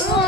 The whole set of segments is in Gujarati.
Oh.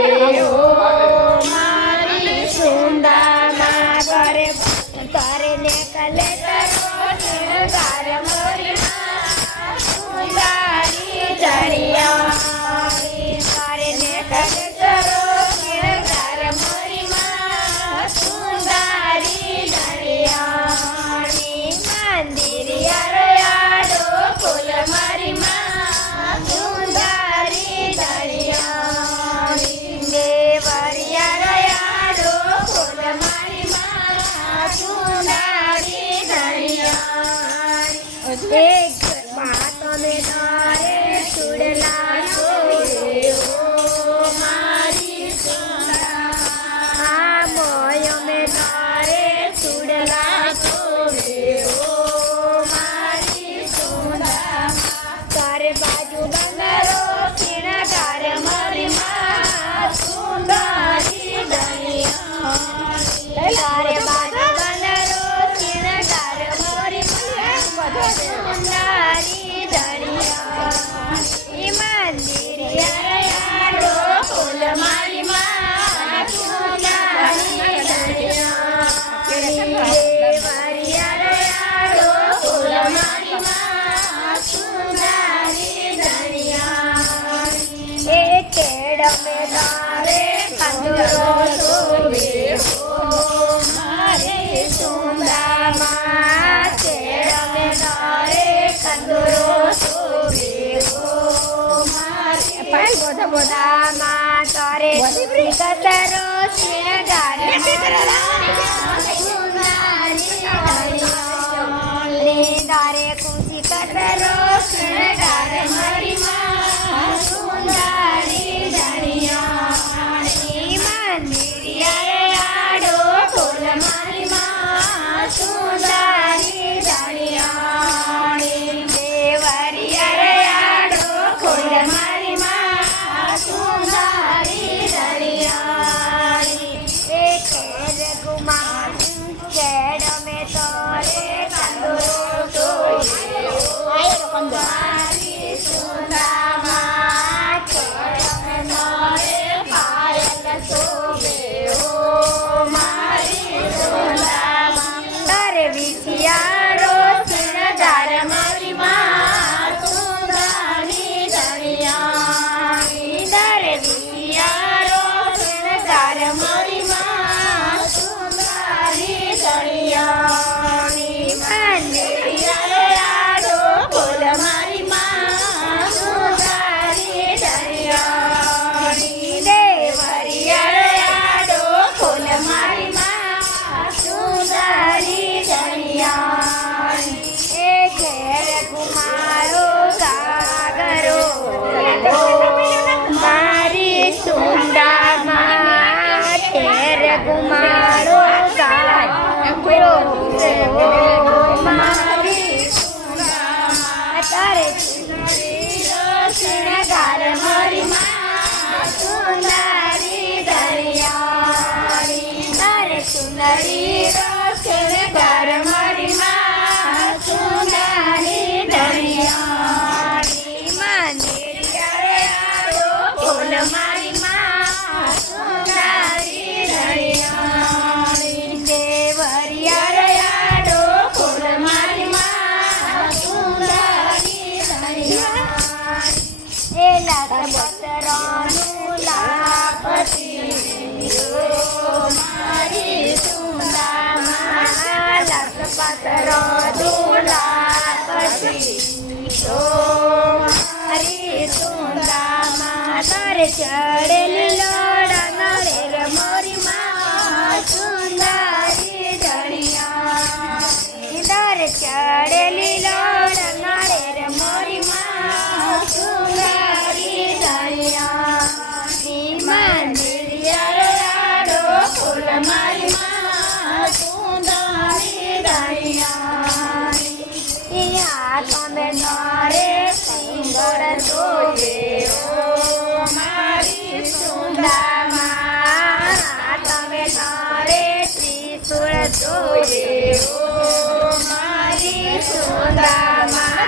Hallelujah. એક ભાત અને ದಾರೆ ಕುಸಿ ಕದರೋ ಸುಣಗಾರ ಮರಿಮಾ Yeah. Senhor. ચડેલી લોડા નરે રે મોરી માં સુંદરી જણિયા દર ચડેલી લોડા નરે રે મોરી માં સુંદરી જણિયા મંદિર યારો ફૂલ મારી માં સુંદરી જણિયા તમે નરે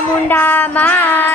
ચામુંડા માં